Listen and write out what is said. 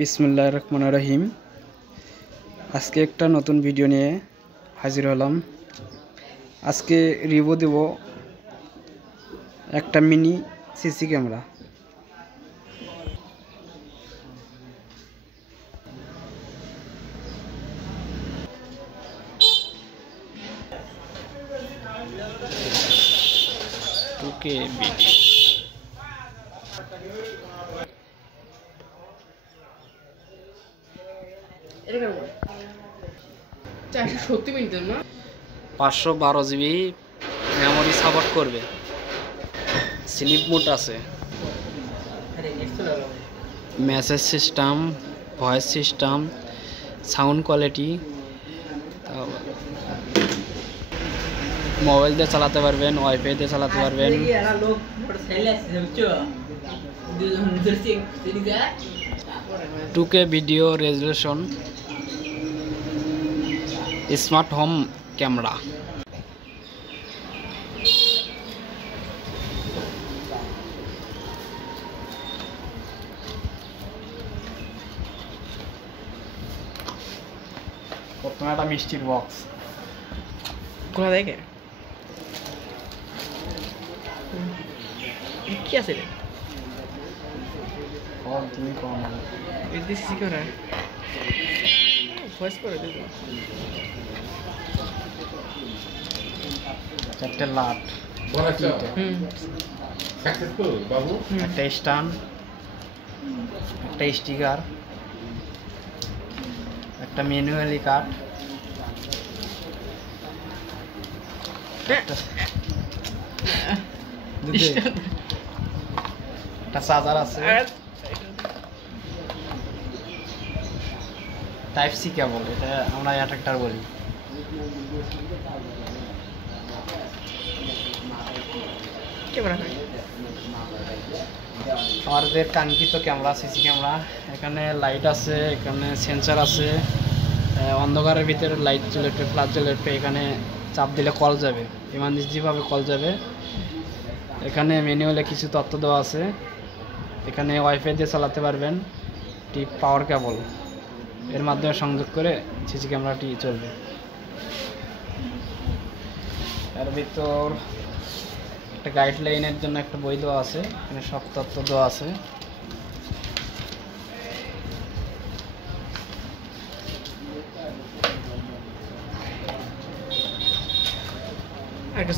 বিসমিল্লাহির রহমানির রহিম। আজকে একটা নতুন ভিডিও নিয়ে হাজির হলাম। আজকে রিভিউ দেব একটা মিনি সিসি ক্যামেরা। ওকে ভিডিও সত্যি মিনিট না 512 জিবি মেমোরি সাপোর্ট করবে। স্লিপ মোড আছে, message system, voice system, sound quality, mobile দিয়ে চালাতে পারবেন, ওয়াইফাই দিয়ে চালাতে পারবেন। 2K video resolution, smart home camera. প্রথমে একটা মিষ্টির বক্স, কোথা থেকে কি আছে রে? তুমি কম দিস সিকিউর হ্যাঁ ভয়েস করে দেব। চারটে লাট, সাকসেসফুল বাবু, একটা স্টান, একটা স্টিকার, একটা ম্যানুয়ালি কাট, একটা চার্জার আছে, টাইপ সি কেবল, এটা আমরা অ্যাডাপ্টার বলি। আমাদের কাঙ্ক্ষিত ক্যামেরা, সিসি ক্যামেরা। এখানে লাইট আছে, এখানে সেন্সর আছে, অন্ধকারের ভিতরে লাইট জ্বলে উঠবে, ফ্ল্যাশ জ্বলে উঠবে। এখানে চাপ দিলে কল যাবে, ইমার্জেন্সিভাবে কল যাবে। এখানে ম্যানুয়ালে কিছু তথ্য দেওয়া আছে। এখানে ওয়াইফাই দিয়ে চালাতে পারবেন। টিপ পাওয়ার কেবল, এর মাধ্যমে সংযোগ করে সিসি ক্যামেরাটি চলবে। এর ভিতর একটা গাইডলাইনের জন্য একটা বই দেওয়া আছে, এখানে সব তথ্য দেওয়া আছে। একটা